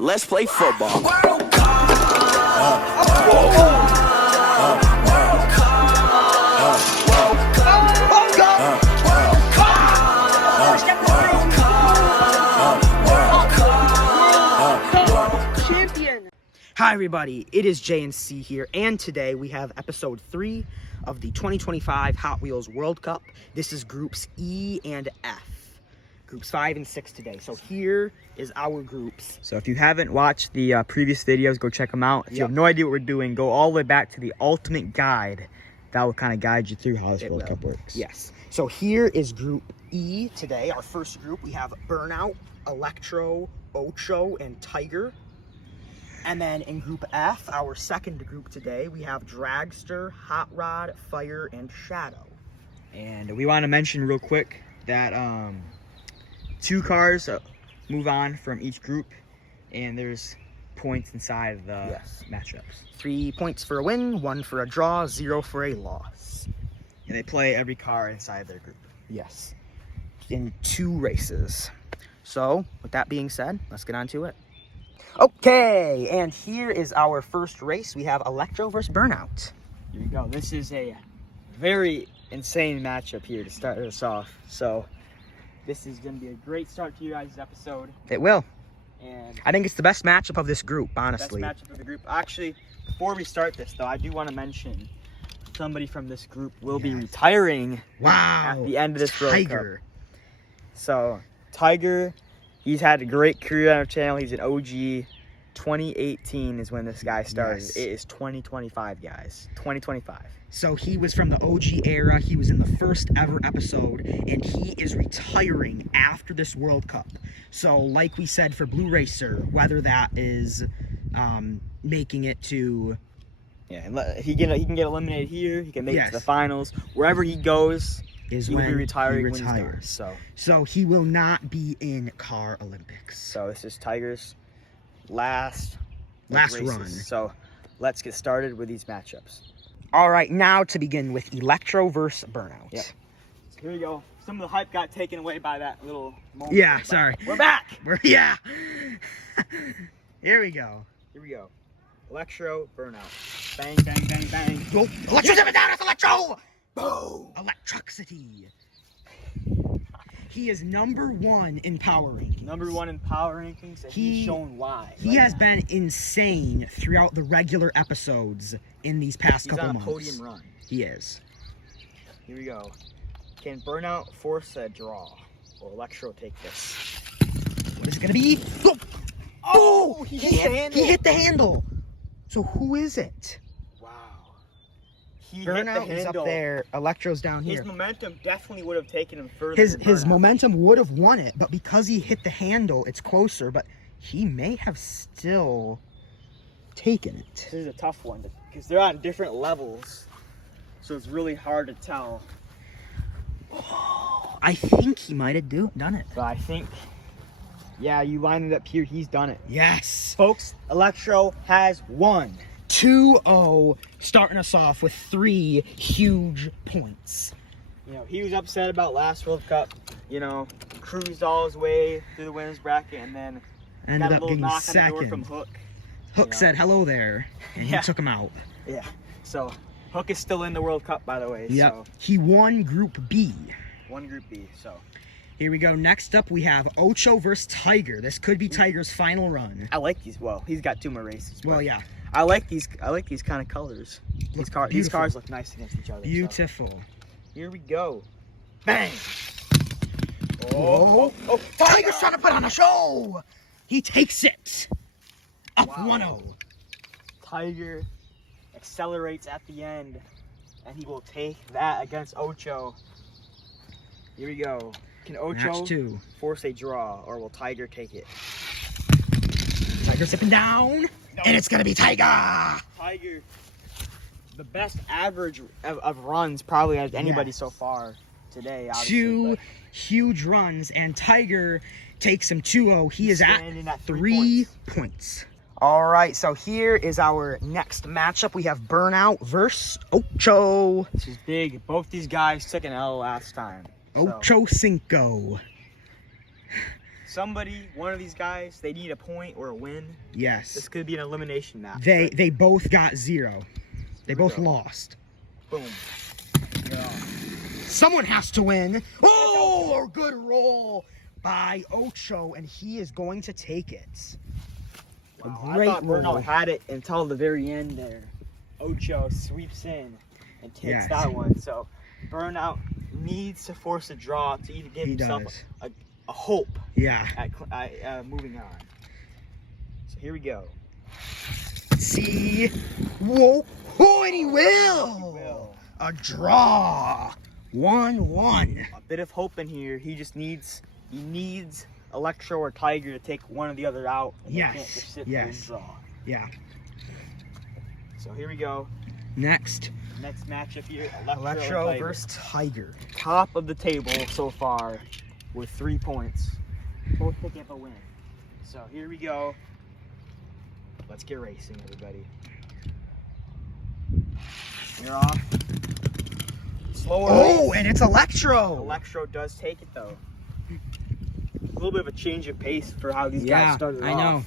Let's play football. World Champion. Hi everybody, it is JNC here, and today we have episode 3 of the 2025 Hot Wheels World Cup. This is groups E and F. Groups 5 and 6 today. So here is our groups. So if you haven't watched the previous videos, go check them out. If you have no idea what we're doing, go all the way back to the ultimate guide. That will kind of guide you through how this World Cup works. Yes. So here is group E today. Our first group, we have Burnout, Electro, Ocho, and Tiger. And then in group F, our second group today, we have Dragster, Hot Rod, Fire, and Shadow. And we want to mention real quick that 2 cars move on from each group, and there's points inside of the matchups. 3 points for a win, 1 for a draw, 0 for a loss. And they play every car inside their group. Yes. In 2 races. So, with that being said, let's get on to it. Okay, and here is our first race. We have Electro versus Burnout. Here you go. This is a very insane matchup here to start us off. So, this is going to be a great start to you guys' episode. It will. And I think it's the best matchup of this group, honestly. Best matchup of the group. Actually, before we start this, though, I do want to mention somebody from this group will be retiring at the end of this World Cup. So, Tiger, he's had a great career on our channel. He's an OG. 2018 is when this guy started. Yes. It is 2025, guys. 2025. So he was from the OG era. He was in the first ever episode, and he is retiring after this World Cup. So like we said for Blue Racer, whether that is making it to... Yeah, he can get eliminated here. He can make it to the finals. Wherever he goes, he will be retiring when he's done. So he will not be in Car Olympics. So this is Tiger's last races. Run. So let's get started with these matchups. All right, now to begin with Electro versus Burnout. Yep. So here we go. Some of the hype got taken away by that little moment. Yeah, sorry. We're back. Here we go. Here we go. Electro, Burnout. Bang, bang, bang, bang. Go. Electro's up and down. It's Electro. Boom. Electricity. He is #1 in power rankings. #1 in power rankings, and he's shown why. He has been insane throughout the regular episodes in these past couple months. He's on a podium run. He is. Here we go. Can Burnout force a draw? Will Electro take this? What is it going to be? Oh! He hit the handle. So who is it? Burnout is up there, Electro's down here. His momentum definitely would have taken him further. His momentum would have won it, but because he hit the handle, it's closer, but he may have still taken it. This is a tough one, because they're on different levels, so it's really hard to tell. I think he might have done it. But I think, yeah, you lined it up here, he's done it. Yes. Folks, Electro has won. 2-0, starting us off with 3 huge points. You know, he was upset about last World Cup. You know, cruised all his way through the winners bracket, and then ended got a up little getting knock second. on the door from Hook. Hook said hello there, and he took him out. Yeah. So Hook is still in the World Cup, by the way. Yep. So. He won Group B. Won Group B. So. Here we go. Next up, we have Ocho versus Tiger. This could be Tiger's final run. I like these. Well, he's got 2 more races. Well, yeah. I like these kind of colors. These cars look nice against each other. Beautiful. So. Here we go. Bang! Oh! Tiger's trying to put on a show! He takes it! Up 1-0. Tiger accelerates at the end, and he will take that against Ocho. Here we go. Can Ocho force a draw, or will Tiger take it? Tiger zipping down, and it's gonna be Tiger! Tiger, the best average of runs probably as anybody so far today. Obviously, 2 huge runs, and Tiger takes him 2-0. He is at 3 points. All right, so here is our next matchup. We have Burnout versus Ocho. This is big. Both these guys took an L last time. Ocho Cinco. one of these guys, they need a point or a win. Yes. This could be an elimination match. They both got 0. They both lost. Boom. Yeah. Someone has to win. Oh, a good roll by Ocho, and he is going to take it. Wow, A great I thought Burnout roll. had it until the very end there. Ocho sweeps in and takes Yes. that one. So Burnout needs to force a draw to even give He himself does. a hope Yeah. at moving on. So here we go. See. Whoa. Oh, and he will. He will. A draw. 1-1. A bit of hope in here. He needs Electro or Tiger to take one or the other out. And Yes. They can't just sit there and Yes. draw. Yeah. So here we go. Next, Next matchup here. Electro Tiger. versus Tiger. Top of the table so far with 3 points. Both picking up a win. So here we go. Let's get racing, everybody. You're off. Slower. Oh, race. and it's Electro. Electro does take it though. A little bit of a change of pace for how these Yeah, guys started I off. know.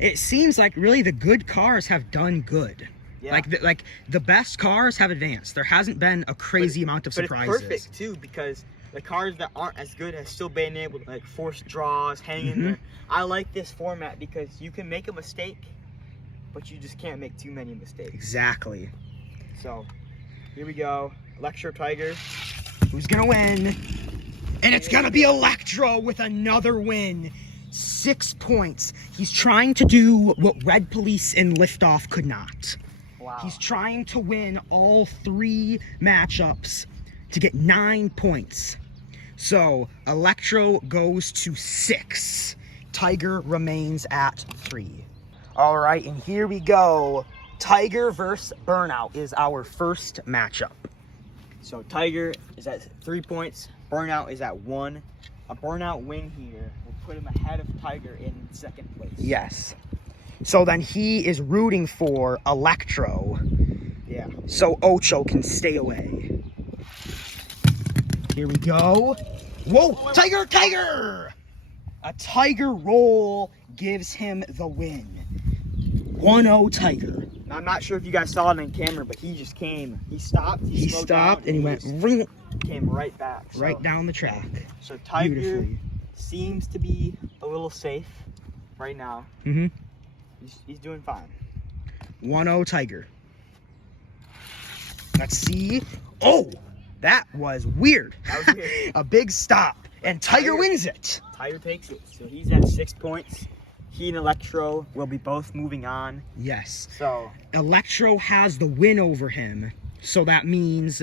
It seems like really the good cars have done good. Yeah. Like the best cars have advanced. There hasn't been a crazy amount of surprises. But it's perfect too because the cars that aren't as good have still been able to like force draws, hang in there. I like this format because you can make a mistake, but you just can't make too many mistakes. Exactly. So here we go. Electro Tiger. Who's gonna win? And it's gonna be Electro with another win. 6 points. He's trying to do what Red Police and Liftoff could not. Wow. He's trying to win all 3 matchups to get 9 points. So Electro goes to 6. Tiger remains at 3. All right, and here we go. Tiger versus Burnout is our first matchup. So Tiger is at 3 points. Burnout is at 1. A Burnout win here will put him ahead of Tiger in second place. Yes. So then he is rooting for Electro, Yeah. so Ocho can stay away. Here we go. Whoa, Tiger, Tiger! A Tiger roll gives him the win. 1-0 Tiger. Now, I'm not sure if you guys saw it on camera, but he just came. He stopped. He slowed stopped down, and he went just ring, came right back. So, right down the track. So Tiger Beautifully. seems to be a little safe right now. Mm-hmm. He's doing fine. 1-0 Tiger. Let's see. Oh, that was weird. That was weird. A big stop. And Tiger wins it. Tiger takes it. So he's at 6 points. He and Electro will be both moving on. Yes. So Electro has the win over him. So that means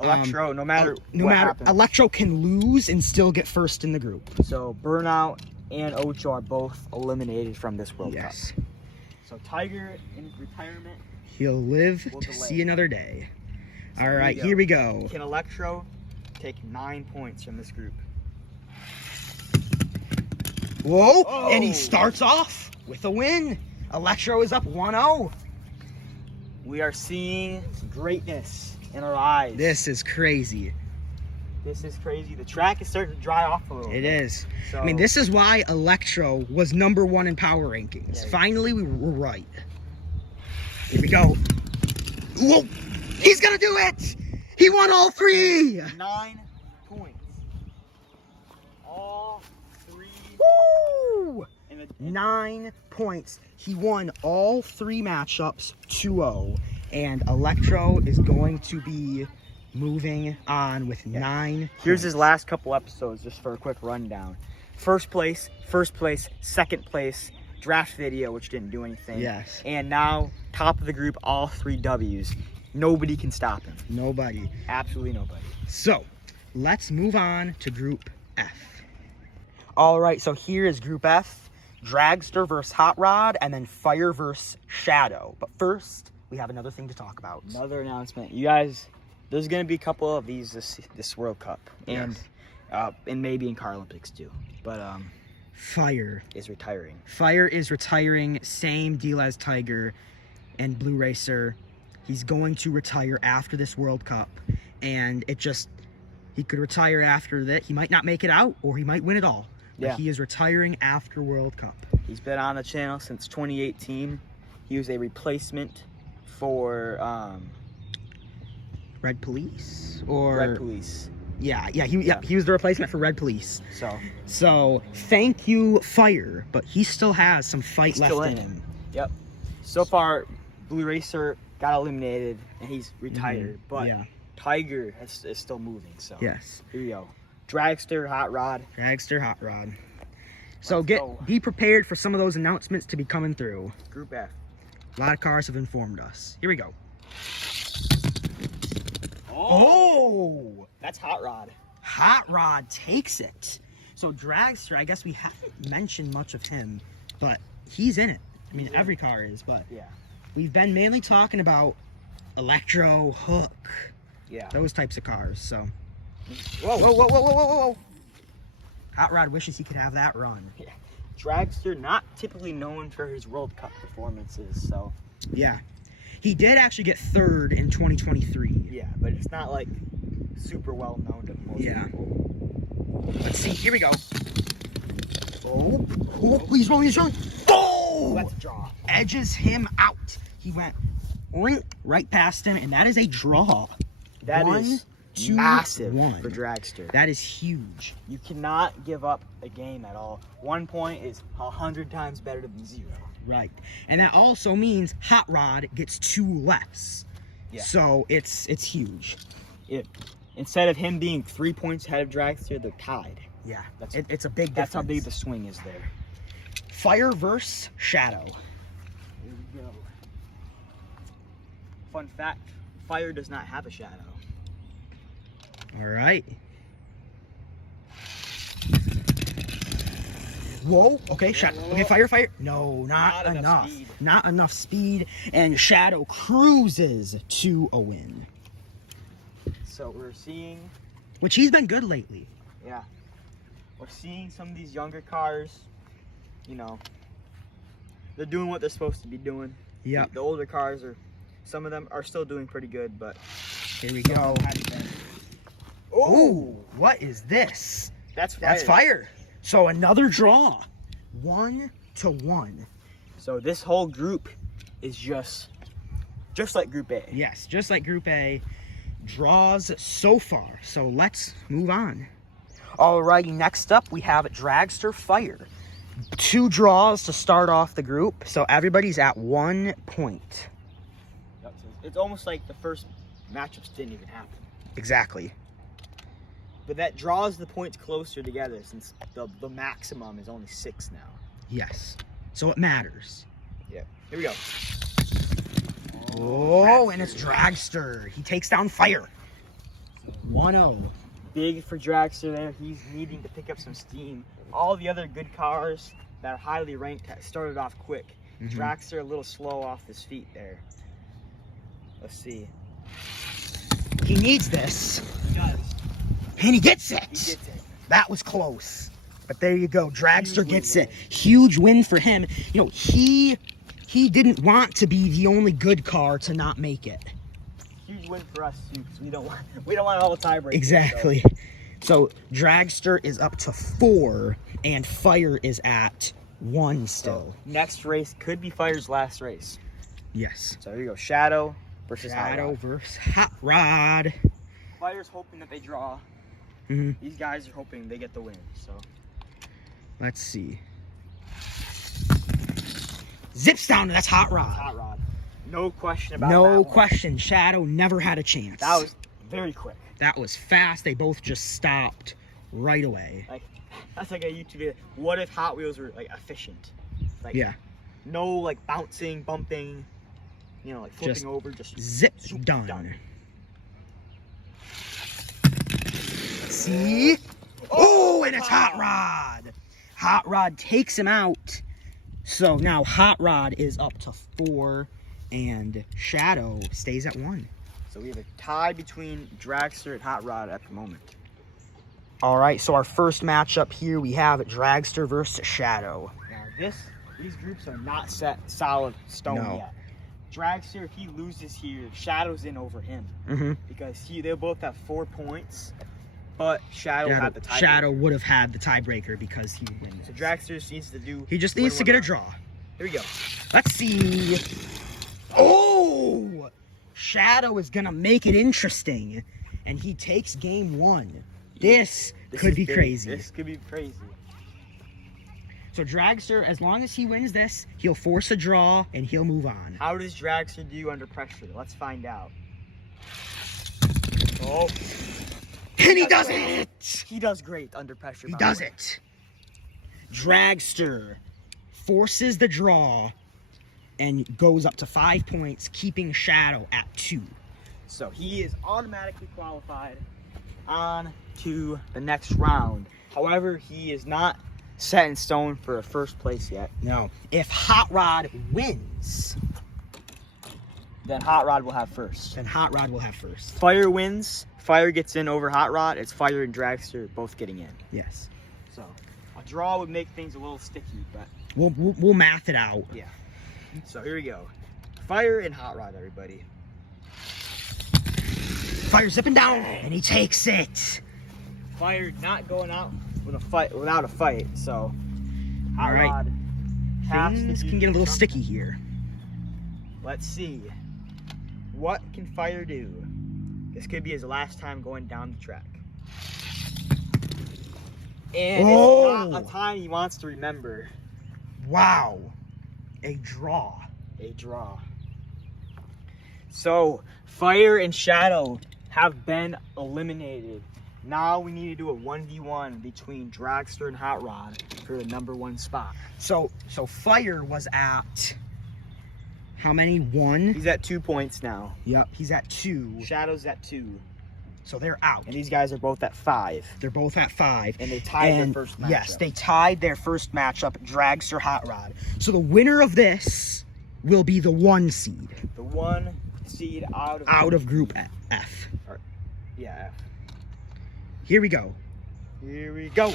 Electro, no matter no what matter happens. Electro can lose and still get first in the group. So Burnout and Ocho are both eliminated from this World Yes. Cup. So Tiger in his retirement. He'll live We'll to delay. see another day. So All here right, we here we go. Can Electro take 9 points from this group? Whoa, Oh. and he starts off with a win. Electro is up 1-0. We are seeing greatness in our eyes. This is crazy. This is crazy. The track is starting to dry off a little It bit. is. So, I mean, this is why Electro was #1 in power rankings. Yeah. Finally, we were right. Here we go. Whoa, he's gonna do it. He won all 3. 9 points. All 3. Woo! In the, 9 points. He won all 3 matchups 2-0. And Electro is going to be moving on with 9 Here's points. his last couple episodes just for a quick rundown. First place, second place, draft video, which didn't do anything. Yes. And now, top of the group, all 3 W's. Nobody can stop him. Nobody. Absolutely nobody. So, let's move on to Group F. All right, so here is Group F. Dragster versus Hot Rod, and then Fire versus Shadow. But first, we have another thing to talk about. Another announcement. You guys, there's going to be a couple of these this World Cup. Yes. And maybe in Car Olympics too. But Fire. is retiring. Fire is retiring. Same deal as Tiger and Blue Racer. He's going to retire after this World Cup. And he could retire after that. He might not make it out, or he might win it all. But he is retiring after World Cup. He's been on the channel since 2018. He was a replacement for Red Police or Red Police. Yeah, he was the replacement for Red Police. So thank you, Fire, but he still has some fight left in him. Yep. So far, Blue Racer got eliminated and he's retired, but Tiger is still moving. So yes, here we go. Dragster, Hot Rod. So be prepared for some of those announcements to be coming through. Group F. A lot of cars have informed us. Here we go. Oh! That's Hot Rod. Hot Rod takes it. So Dragster, I guess we haven't mentioned much of him, but he's in it. I mean, every car is, but we've been mainly talking about Electro, Hook, those types of cars. So, whoa. Hot Rod wishes he could have that run. Yeah. Dragster, not typically known for his World Cup performances, so. Yeah. He did actually get third in 2023. Yeah, but it's not like super well known to most people. Let's see. Here we go. Oh, he's rolling. Oh! Let's draw. Edges him out. He went right past him, and that is a draw. That is massive for Dragster. That is huge. You cannot give up a game at all. 1 point is 100 times better than 0. Right. And that also means Hot Rod gets 2 less. Yeah. So it's huge. Instead of him being 3 points ahead of Dragster, they're tied. Yeah. It's a big difference. That's how big the swing is there. Fire versus Shadow. Here we go. Fun fact, Fire does not have a shadow. All right. Whoa. Okay, Shadow. Okay, Fire. No, not enough. Not enough speed. And Shadow cruises to a win. So we're seeing... Which he's been good lately. Yeah. We're seeing some of these younger cars, you know, they're doing what they're supposed to be doing. Yeah. The older cars some of them are still doing pretty good, but... Here we go. Oh, what is this? That's Fire. So another draw. 1-1. So this whole group is just like Group A. Yes, just like Group A. Draws so far. So let's move on. Alrighty, next up we have Dragster Fire. 2 draws to start off the group. So everybody's at 1 point. Yep, so it's almost like the first matchups didn't even happen. Exactly. But that draws the points closer together since the maximum is only 6 now. Yes. So it matters. Yeah. Here we go. Oh, and it's Dragster. He takes down Fire. 1-0. Big for Dragster there. He's needing to pick up some steam. All the other good cars that are highly ranked started off quick. Dragster a little slow off his feet there. Let's see. He needs this. He does. And he gets it. He gets it. That was close. But there you go. Dragster gets it. Huge win for him. You know, he didn't want to be the only good car to not make it. Huge win for us too, because we don't want all the tiebreakers. Exactly. So Dragster is up to 4 and Fire is at 1 still. So next race could be Fire's last race. Yes. So here you go. Shadow versus Shadow Hot Rod. versus Hot Rod. Fire's hoping that they draw. These guys are hoping they get the win. So let's see. Zips down. That's Hot Rod. Hot Rod. No question about that. No question. Shadow never had a chance. That was very quick. That was fast. They both just stopped right away. Like that's like a YouTube video. What if Hot Wheels were like efficient? Like no like bouncing, bumping, you know, like flipping just over, just zip done. See? Oh, and it's Hot Rod. Hot Rod takes him out. So now Hot Rod is up to 4 and Shadow stays at 1. So we have a tie between Dragster and Hot Rod at the moment. All right, so our first matchup here, we have Dragster versus Shadow. Now these groups are not set solid stone yet. Dragster, if he loses here, Shadow's in over him. Because they'll both have 4 points. but Shadow had the tiebreaker. Shadow would have had the tiebreaker because he wins. So Dragster just needs to do. He just needs to get a draw. Here we go. Let's see. Oh! Shadow is gonna make it interesting, and he takes game 1. This could be crazy. This could be crazy. So Dragster, as long as he wins this, he'll force a draw and he'll move on. How does Dragster do under pressure? Let's find out. Oh. And he does it! He does great under pressure. He does it. Dragster forces the draw and goes up to 5 points, keeping Shadow at 2. So he is automatically qualified on to the next round. However, he is not set in stone for a first place yet. No. If Hot Rod wins, Then Hot Rod will have first. then Hot Rod will have first. Fire wins. Fire gets in over Hot Rod. It's Fire and Dragster both getting in. Yes. So a draw would make things a little sticky, but We'll math it out. yeah. So here we go. Fire and Hot Rod, everybody. Fire zipping down, and he takes it. Fire not going out with a fight without a fight. So Hot All right. Rod has to Things do can get a little something. sticky here. Let's see. What can Fire do? This could be his last time going down the track. And it's not a time he wants to remember. Wow. A draw. A draw. So, Fire and Shadow have been eliminated. Now we need to do a 1v1 between Dragster and Hot Rod for the #1 spot. So Fire was at how many? 1? He's at 2 points now. Yep, he's at 2. Shadow's at 2. So they're out. And these guys are both at 5. They're both at 5. And they tied their first matchup. Yes, they tied their first matchup, Dragster Hot Rod. So the winner of this will be the 1 seed. The 1 seed out of Group F. Yeah, F. Here we go. Here we go.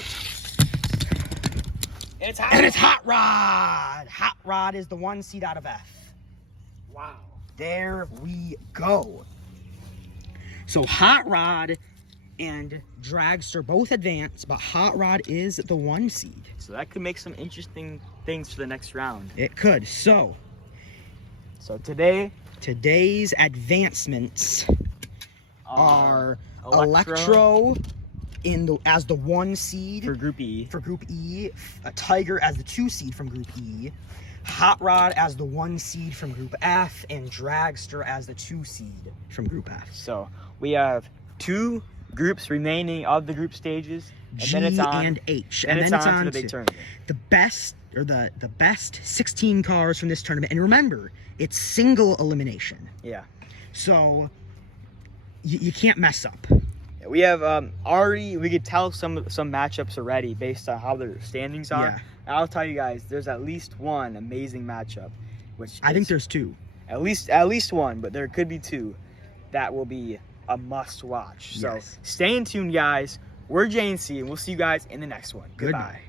It's Hot And it's Hot Rod. Hot Rod is the 1 seed out of F. Wow. There we go. So Hot Rod and Dragster both advance, but Hot Rod is the 1 seed. So that could make some interesting things for the next round. It could. So today's advancements are Electro as the 1 seed for Group E. For Group E, a Tiger as the 2 seed from Group E, Hot Rod as the 1 seed from Group F, and Dragster as the 2 seed from Group F. So we have 2 groups remaining of the group stages. And G then it's on, and H. And then it's on to the big tournament. The best best 16 cars from this tournament. And remember, it's single elimination. Yeah. So you can't mess up. We have we could tell some matchups already based on how their standings are. Yeah. And I'll tell you guys, there's at least one amazing matchup, which I think there's 2. At least one, but there could be 2 that will be a must watch. So Yes. stay in tune, guys. We're JNC, and we'll see you guys in the next one. Good Goodbye.